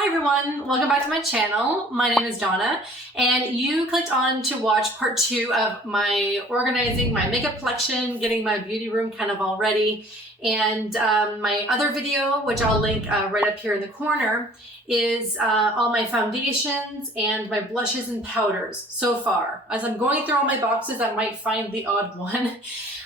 Hi everyone, welcome back to my channel. My name is Donna and you clicked on to watch part 2 of my organizing my makeup collection, getting my beauty room kind of all ready. And my other video, which I'll link right up here in the corner, is all my foundations and my blushes and powders so far. As I'm going through all my boxes, I might find the odd one.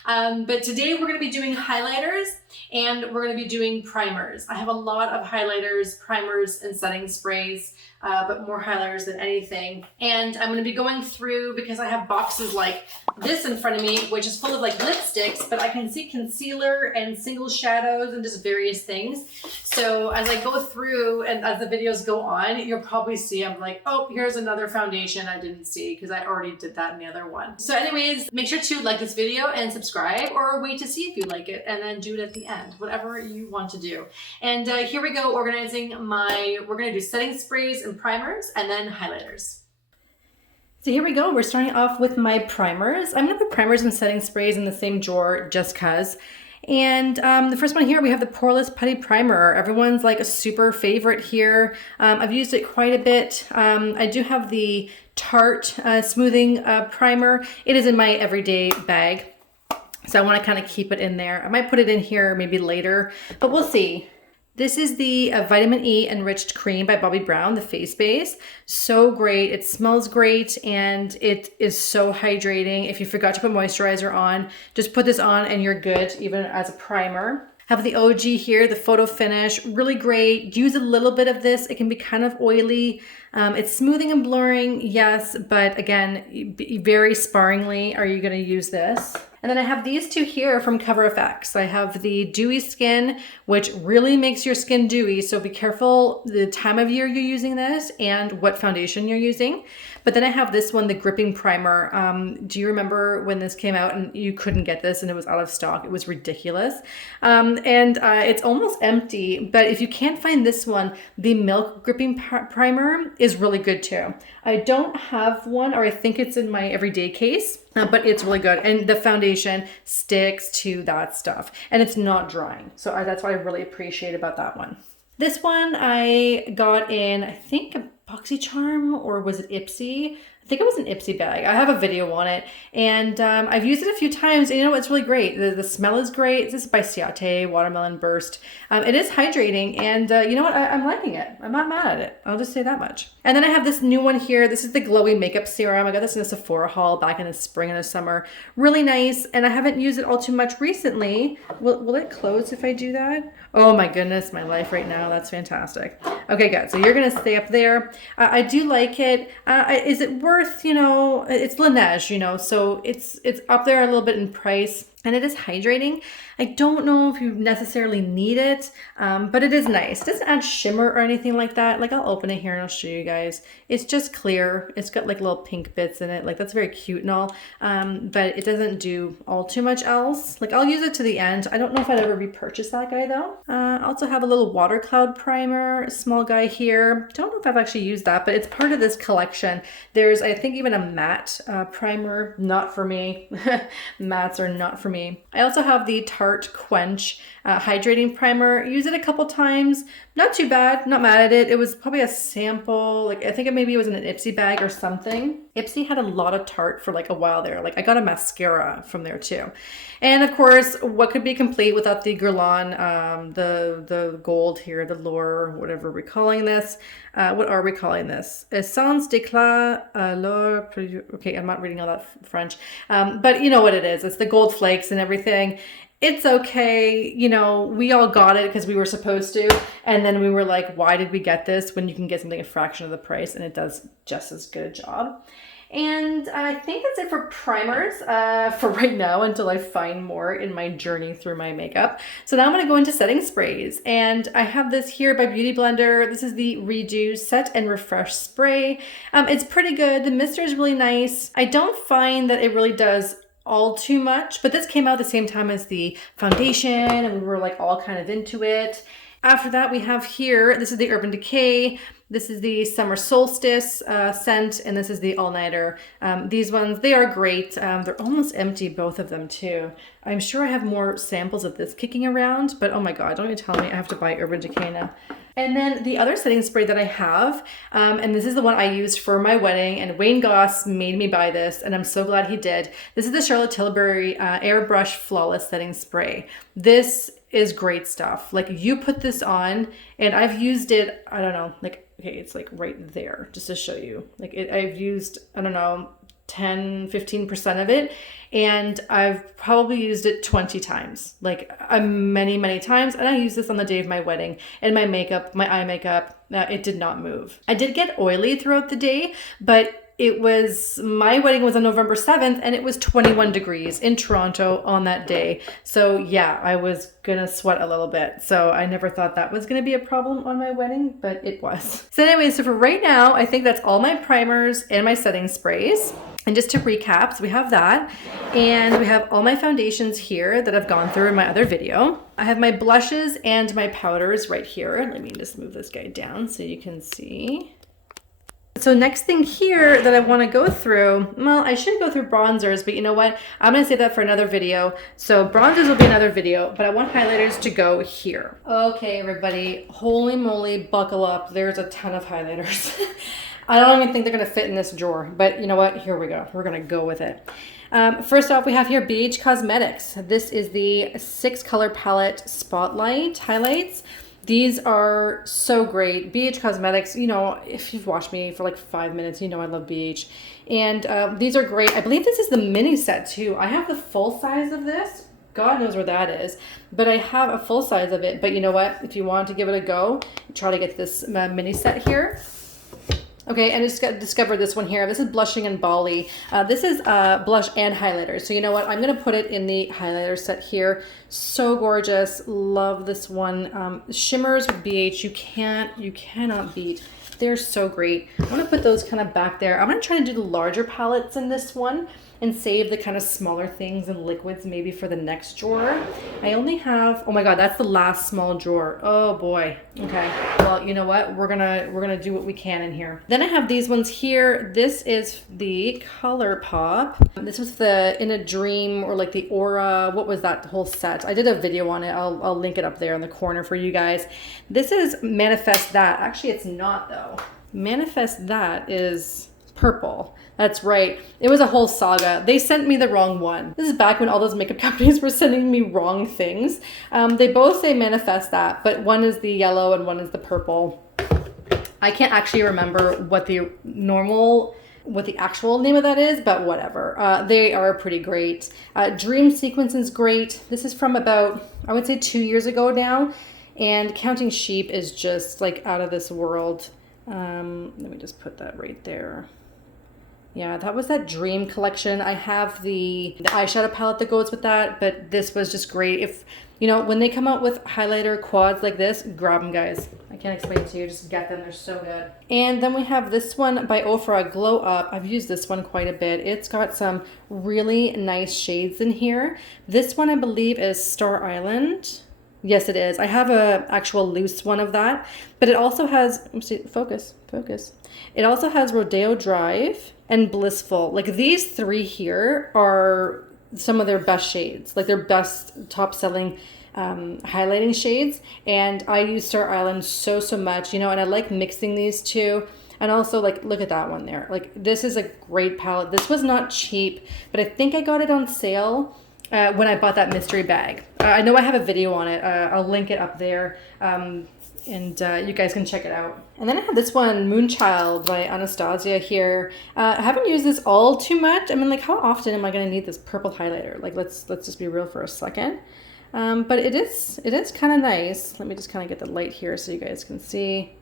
But today we're going to be doing highlighters and we're going to be doing primers. I have a lot of highlighters, primers, and setting sprays, but more highlighters than anything. And I'm going to be going through, because I have boxes like this in front of me, which is full of like lipsticks, but I can see concealer and single shadows and just various things. So as I go through and as the videos go on, you'll probably see I'm like, oh, here's another foundation I didn't see because I already did that in the other one. So anyways, make sure to like this video and subscribe, or wait to see if you like it and then do it at the end, whatever you want to do. And here we go, organizing we're going to do setting sprays and primers and then highlighters. So here we go. We're starting off with my primers. I'm going to put primers and setting sprays in the same drawer just cause. And the first one here, we have the Poreless Putty Primer. Everyone's like a super favorite here. I've used it quite a bit. I do have the Tarte Smoothing Primer. It is in my everyday bag. So I want to kind of keep it in there. I might put it in here maybe later, but we'll see. This is the Vitamin E Enriched Cream by Bobbi Brown, the face base. So great. It smells great and it is so hydrating. If you forgot to put moisturizer on, just put this on and you're good, even as a primer. Have the OG here, the Photo Finish, really great. Use a little bit of this. It can be kind of oily. It's smoothing and blurring, yes, but again, very sparingly are you going to use this. And then I have these two here from Cover FX. I have the Dewy Skin, which really makes your skin dewy. So be careful the time of year you're using this and what foundation you're using. But then I have this one, the Gripping Primer. Do you remember when this came out and you couldn't get this and it was out of stock? It was ridiculous. It's almost empty, but if you can't find this one, the Milk Gripping Primer is really good too. I don't have one, or I think it's in my everyday case, but it's really good. And the foundation sticks to that stuff and it's not drying. So that's what I really appreciate about that one. This one I got in, I think, a BoxyCharm, or was it Ipsy? I think it was an Ipsy bag. I have a video on it and I've used it a few times and you know, it's really great. The smell is great. This is by Ciate, Watermelon Burst. It is hydrating and you know what? I'm liking it. I'm not mad at it. I'll just say that much. And then I have this new one here. This is the Glowy Makeup Serum. I got this in a Sephora haul back in the spring and the summer. Really nice. And I haven't used it all too much recently. Will it close if I do that? Oh my goodness, my life right now. That's fantastic. Okay, good. So you're going to stay up there. I do like it. Is it worth, you know, it's Laneige, you know, so it's up there a little bit in price. And it is hydrating. I don't know if you necessarily need it, but it is nice. It doesn't add shimmer or anything like that. Like I'll open it here and I'll show you guys. It's just clear. It's got like little pink bits in it. Like that's very cute and all, but it doesn't do all too much else. Like I'll use it to the end. I don't know if I'd ever repurchase that guy though. I also have a little Water Cloud Primer, a small guy here. Don't know if I've actually used that, but it's part of this collection. There's, I think, even a matte primer. Not for me. Mattes are not for me. I also have the Tarte Quench hydrating primer. Use it a couple times. Not too bad. Not mad at it. It was probably a sample. Like I think maybe it was in an Ipsy bag or something. Ipsy had a lot of Tarte for like a while there. Like I got a mascara from there too. And of course, what could be complete without the Guerlain, the gold here, the L'Or, whatever we're calling this. What are we calling this? Essence d'éclat, l'or. Okay, I'm not reading all that French. But you know what it is. It's the gold flakes and everything. It's okay. You know, we all got it because we were supposed to. And then we were like, why did we get this when you can get something a fraction of the price and it does just as good a job? And I think that's it for primers for right now until I find more in my journey through my makeup. So now I'm going to go into setting sprays. And I have this here by Beauty Blender. This is the Redo Set and Refresh Spray. It's pretty good. The mister is really nice. I don't find that it really does all too much, but this came out the same time as the foundation and we were like all kind of into it. After that, we have here, this is the Urban Decay. This is the Summer Solstice scent, and this is the All Nighter. These ones, they are great. They're almost empty, both of them too. I'm sure I have more samples of this kicking around, but oh my God, don't even tell me I have to buy Urban Decay now. And then the other setting spray that I have, and this is the one I used for my wedding, and Wayne Goss made me buy this, and I'm so glad he did. This is the Charlotte Tilbury Airbrush Flawless Setting Spray. This is great stuff. Like, you put this on, and I've used it, I don't know, like, okay, it's like right there, just to show you. Like, I've used, I don't know, 10-15% of it, and I've probably used it 20 times, like many times. And I used this on the day of my wedding, and my makeup, my eye makeup, it did not move. I did get oily throughout the day, but my wedding was on November 7th, and it was 21 degrees in Toronto on that day. So yeah, I was gonna sweat a little bit. So I never thought that was gonna be a problem on my wedding, but it was. So anyway, so for right now, I think that's all my primers and my setting sprays. And just to recap, so we have that, and we have all my foundations here that I've gone through in my other video. I have my blushes and my powders right here. Let me just move this guy down so you can see. So next thing here that I want to go through, well, I should go through bronzers, but you know what? I'm going to save that for another video. So bronzers will be another video, but I want highlighters to go here. Okay, everybody, holy moly, buckle up. There's a ton of highlighters. I don't even think they're going to fit in this drawer, but you know what? Here we go. We're going to go with it. First off, we have here BH Cosmetics. This is the 6 color palette Spotlight highlights. These are so great. BH Cosmetics, you know, if you've watched me for like 5 minutes, you know I love BH. And these are great. I believe this is the mini set too. I have the full size of this. God knows where that is. But I have a full size of it. But you know what? If you want to give it a go, try to get this mini set here. Okay, and I just discovered this one here. This is Blushing in Bali. This is blush and highlighter. So you know what? I'm going to put it in the highlighter set here. So gorgeous. Love this one. Shimmers with BH, you cannot beat. They're so great. I'm going to put those kind of back there. I'm going to try to do the larger palettes in this one and save the kind of smaller things and liquids maybe for the next drawer. I only have, oh my God, that's the last small drawer. Oh boy. Okay. Well, you know what? We're gonna do what we can in here. Then I have these ones here. This is the ColourPop. This was the In a Dream, or like the Aura. What was that whole set? I did a video on it. I'll link it up there in the corner for you guys. This is Manifest That. Actually, it's not though. Manifest That is purple. That's right. It was a whole saga. They sent me the wrong one. This is back when all those makeup companies were sending me wrong things. They both say Manifest That, but one is the yellow and one is the purple. I can't actually remember what the actual name of that is, but whatever. They are pretty great. Dream Sequence is great. This is from about, I would say 2 years ago now. And Counting Sheep is just like out of this world. Let me just put that right there. Yeah, that was that Dream collection. I have the eyeshadow palette that goes with that, but this was just great. If, you know, when they come out with highlighter quads like this, grab them, guys. I can't explain it to you, just get them, they're so good. And then we have this one by Ofra, Glow Up. I've used this one quite a bit. It's got some really nice shades in here. This one I believe is Star Island. Yes, it is. I have a actual loose one of that, but it also has, let's see, focus. It also has Rodeo Drive and Blissful. Like, these three here are some of their best shades, like their best top selling highlighting shades. And I use Star Island so much, you know, and I like mixing these two. And also, like, look at that one there. Like, this is a great palette. This was not cheap, but I think I got it on sale when I bought that mystery bag. I know I have a video on it. I'll link it up there. And you guys can check it out. And then I have this one, Moonchild by Anastasia here. I haven't used this all too much. I mean, like, how often am I going to need this purple highlighter? Like, let's just be real for a second. But it is kind of nice. Let me just kind of get the light here so you guys can see.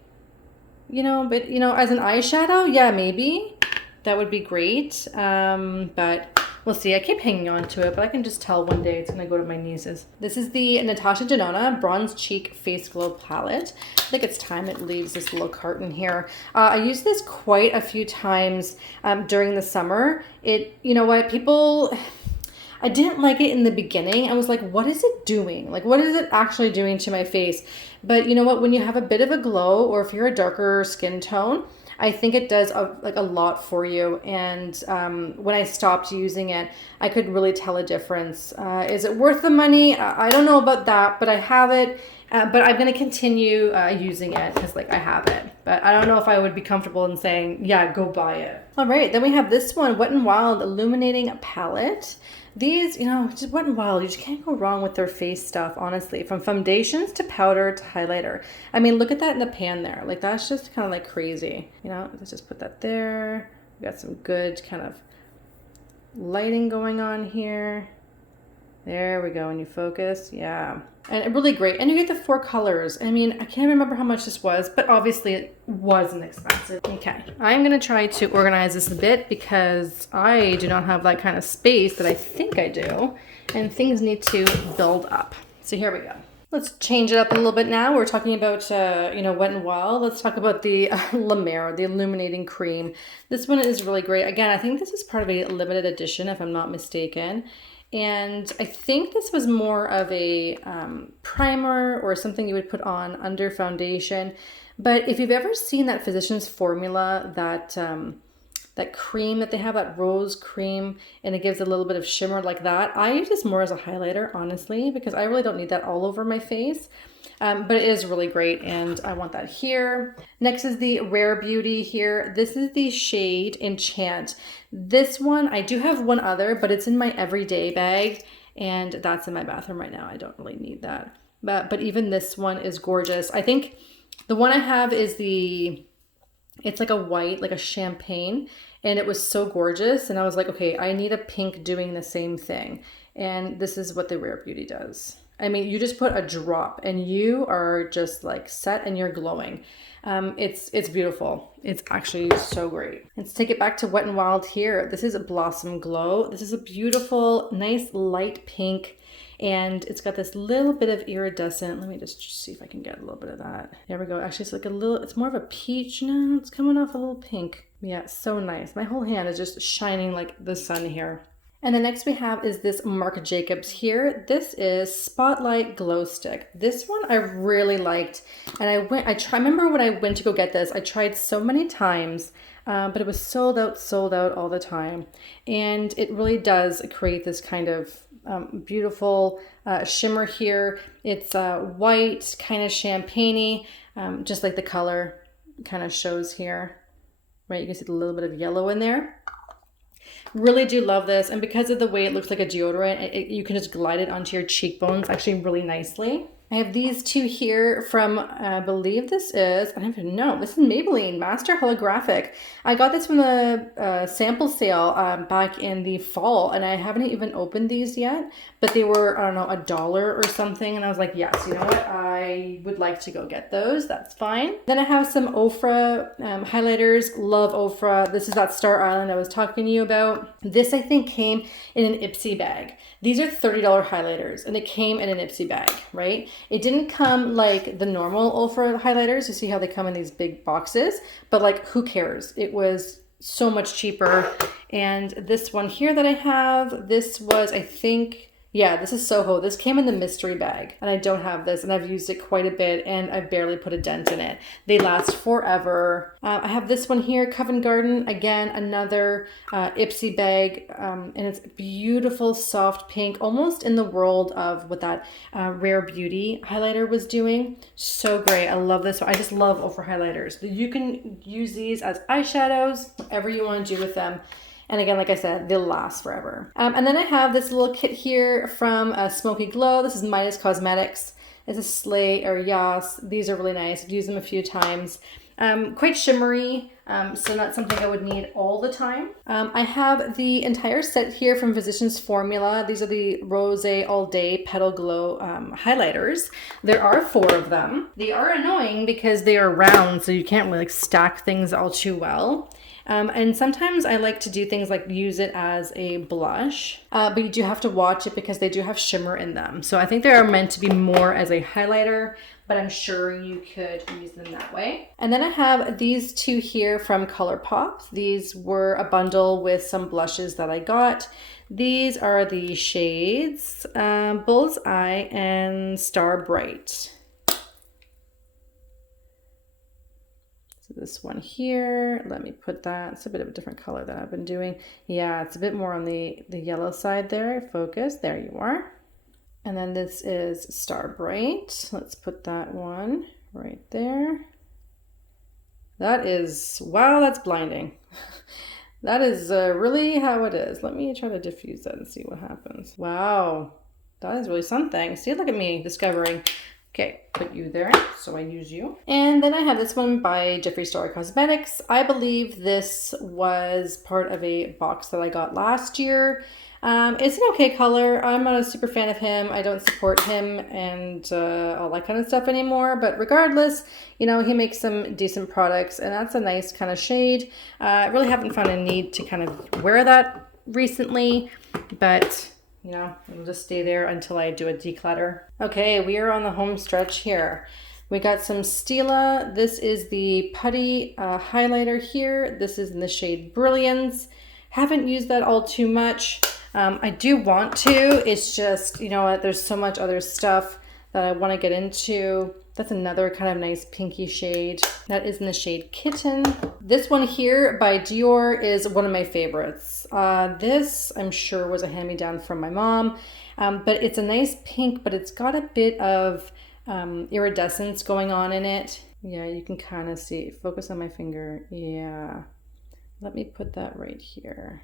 You know, but, you know, as an eyeshadow, yeah, maybe. That would be great. But we'll see. I keep hanging on to it, but I can just tell one day it's going to go to my nieces. This is the Natasha Denona Bronze Cheek Face Glow Palette. I think it's time it leaves this little carton here. I used this quite a few times during the summer. You know what, people... I didn't like it in the beginning. I was like, what is it doing? Like, what is it actually doing to my face? But you know what? When you have a bit of a glow, or if you're a darker skin tone, I think it does like a lot for you. And when I stopped using it, I could really tell a difference. Is it worth the money? I don't know about that, but I have it. But I'm going to continue using it because like I have it. But I don't know if I would be comfortable in saying, yeah, go buy it. All right, then we have this one, Wet n Wild Illuminating Palette. These, you know, just Wet n Wild, you just can't go wrong with their face stuff, honestly. From foundations to powder to highlighter. I mean, look at that in the pan there. Like, that's just kind of like crazy. You know, let's just put that there. We got some good kind of lighting going on here. There we go, when you focus, yeah. And really great, and you get the 4 colors. I mean, I can't remember how much this was, but obviously it wasn't expensive. Okay, I'm gonna try to organize this a bit because I do not have that kind of space that I think I do, and things need to build up. So here we go. Let's change it up a little bit now. We're talking about, you know, Wet n Wild. Let's talk about the La Mer, the Illuminating Cream. This one is really great. Again, I think this is part of a limited edition, if I'm not mistaken. And I think this was more of a primer or something you would put on under foundation. But if you've ever seen that Physicians Formula, that that cream that they have, that rose cream, and it gives a little bit of shimmer like that, I use this more as a highlighter, honestly, because I really don't need that all over my face. But it is really great, and I want that here. Next is the Rare Beauty here. This is the shade Enchant. This one, I do have one other, but it's in my everyday bag, and that's in my bathroom right now. I don't really need that. But even this one is gorgeous. I think the one I have is it's like a white, like a champagne, and it was so gorgeous. And I was like, okay, I need a pink doing the same thing. And this is what the Rare Beauty does. I mean, you just put a drop and you are just like set and you're glowing. It's beautiful. It's actually so great. Let's take it back to Wet n Wild here. This is a Blossom Glow. This is a beautiful, nice light pink. And it's got this little bit of iridescent. Let me just see if I can get a little bit of that. There we go. Actually, it's like a little, it's more of a peach now. It's coming off a little pink. Yeah, so nice. My whole hand is just shining like the sun here. And the next we have is this Marc Jacobs here. This is Spotlight Glow Stick. This one I really liked. And I remember when I went to go get this, I tried so many times, but it was sold out all the time. And it really does create this kind of beautiful shimmer here. It's white, kind of champagne-y, just like the color kind of shows here, right? You can see a little bit of yellow in there. Really do love this, and because of the way it looks like a deodorant, you can just glide it onto your cheekbones actually really nicely. I have these two here from, I believe this is, I don't even know, this is Maybelline Master Holographic. I got this from the sample sale back in the fall, and I haven't even opened these yet, but they were, I don't know, $1 or something, and I was like, yes, you know what, I would like to go get those, that's fine. Then I have some Ofra highlighters, love Ofra. This is that Star Island I was talking to you about. This I think came in an Ipsy bag. These are $30 highlighters, and it came in an Ipsy bag, right? It didn't come like the normal Ultra highlighters. You see how they come in these big boxes, but like, who cares? It was so much cheaper. And this one here that I have, this was, I think, yeah, this is Soho. This came in the mystery bag, and I don't have this, and I've used it quite a bit, and I barely put a dent in it. They last forever. I have this one here, Covent Garden. Again, another Ipsy bag, and it's beautiful, soft pink, almost in the world of what that Rare Beauty highlighter was doing. So great. I love this one. I just love Ofra highlighters. You can use these as eyeshadows, whatever you want to do with them. And again, like I said, they'll last forever. And then I have this little kit here from Smoky Glow. This is Midas Cosmetics. It's a Slay or Yas. These are really nice. I've used them a few times. Quite shimmery, so not something I would need all the time. I have the entire set here from Physicians Formula. These are the Rose All Day Petal Glow highlighters. There are 4 of them. They are annoying because they are round, so you can't really like stack things all too well. And sometimes I like to do things like use it as a blush, but you do have to watch it because they do have shimmer in them. So I think they are meant to be more as a highlighter, but I'm sure you could use them that way. And then I have these two here from ColourPop. These were a bundle with some blushes that I got. These are the shades Bullseye and Star Bright. So this one here. Let me put that. It's a bit of a different color than I've been doing. Yeah, it's a bit more on the yellow side there. Focus. There you are. And then this is Star Bright. Let's put that one right there. That is, wow, that's blinding. That is really how it is. Let me try to diffuse that and see what happens. Wow, that is really something. See, look at me discovering. Okay, put you there, so I use you. And then I have this one by Jeffree Star Cosmetics. I believe this was part of a box that I got last year. It's an okay color. I'm not a super fan of him. I don't support him and all that kind of stuff anymore. But regardless, you know, he makes some decent products and that's a nice kind of shade. I really haven't found a need to kind of wear that recently, but you know, it'll just stay there until I do a declutter. Okay, we are on the home stretch here. We got some Stila. This is the putty highlighter here. This is in the shade Brilliance. Haven't used that all too much. I do want to. It's just, you know what, there's so much other stuff that I want to get into. That's another kind of nice pinky shade. That is in the shade Kitten. This one here by Dior is one of my favorites. This, I'm sure, was a hand-me-down from my mom. But it's a nice pink, but it's got a bit of iridescence going on in it. Yeah, you can kind of see. Focus on my finger. Yeah. Let me put that right here.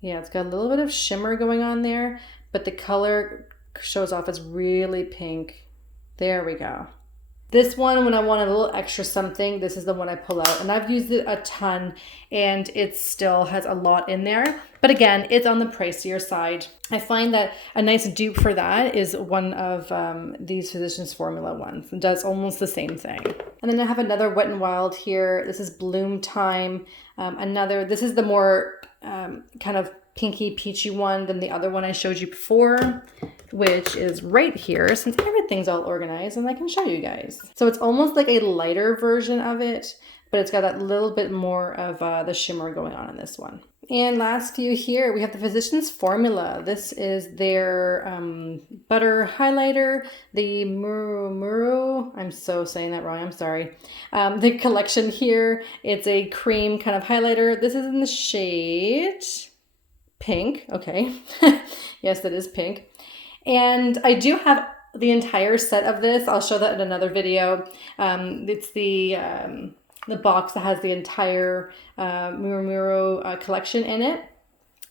Yeah, it's got a little bit of shimmer going on there, but the color shows off as really pink. There we go. This one, when I want a little extra something, this is the one I pull out. And I've used it a ton and it still has a lot in there. But again, it's on the pricier side. I find that a nice dupe for that is one of these Physicians Formula ones. It does almost the same thing. And then I have another Wet n Wild here. This is Bloom Time. This is the more kind of pinky peachy one than the other one I showed you before, which is right here, since everything's all organized and I can show you guys. So it's almost like a lighter version of it, but it's got that little bit more of the shimmer going on in this one. And last few here, we have the Physicians Formula. This is their butter highlighter, the Muru, I'm so saying that wrong, I'm sorry. The collection here, it's a cream kind of highlighter. This is in the shade Pink, okay. Yes, that is pink. And I do have the entire set of this. I'll show that in another video. It's the box that has the entire Muru collection in it.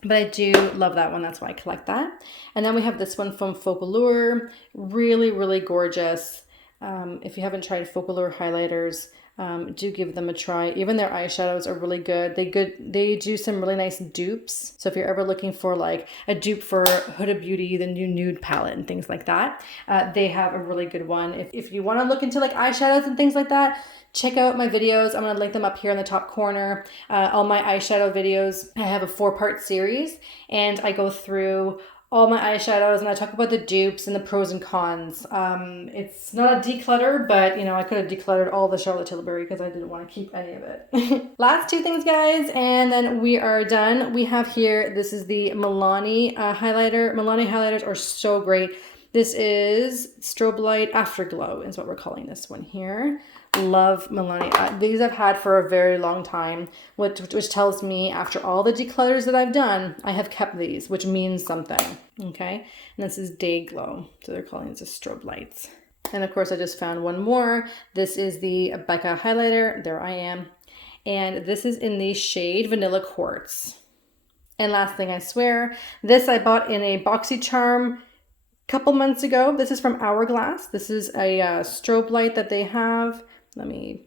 But I do love that one. That's why I collect that. And then we have this one from Focallure. Really, really gorgeous. If you haven't tried Focallure highlighters, do give them a try. Even their eyeshadows are really good. They do some really nice dupes. So if you're ever looking for like a dupe for Huda Beauty, the new nude palette and things like that, they have a really good one. If you want to look into like eyeshadows and things like that, check out my videos. I'm going to link them up here in the top corner. All my eyeshadow videos. I have a 4-part series and I go through all my eyeshadows and I talk about the dupes and the pros and cons. It's not a declutter, but you know, I could have decluttered all the Charlotte Tilbury because I didn't want to keep any of it. Last two things, guys, and then we are done. We have here, this is the Milani highlighter. Milani highlighters are so great. This is Strobe Light Afterglow is what we're calling this one here. Love Milani. These I've had for a very long time, which tells me after all the declutters that I've done, I have kept these, which means something. Okay, and this is Day Glow, so they're calling this a Strobe Lights. And of course, I just found one more. This is the Becca highlighter. There I am, and this is in the shade Vanilla Quartz. And last thing, I swear, this I bought in a BoxyCharm couple months ago. This is from Hourglass. This is a strobe light that they have. Let me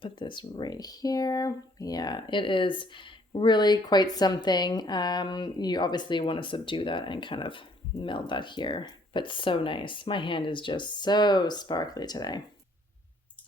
put this right here. Yeah, it is really quite something. You obviously want to subdue that and kind of meld that here, but so nice. My hand is just so sparkly today.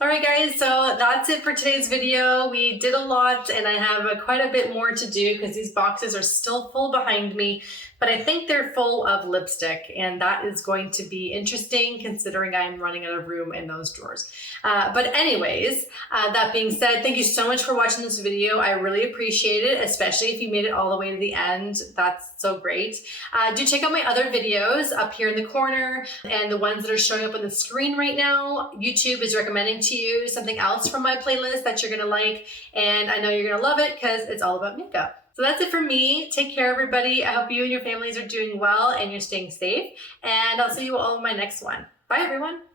All right, guys, so that's it for today's video. We did a lot and I have quite a bit more to do because these boxes are still full behind me, but I think they're full of lipstick and that is going to be interesting considering I'm running out of room in those drawers. But anyways, that being said, thank you so much for watching this video. I really appreciate it, especially if you made it all the way to the end. That's so great. Do check out my other videos up here in the corner and the ones that are showing up on the screen right now. YouTube is recommending to to you something else from my playlist that you're gonna like, and I know you're gonna love it because it's all about makeup. So that's it for me. Take care, everybody. I hope you and your families are doing well and you're staying safe, and I'll see you all in my next one. Bye, everyone.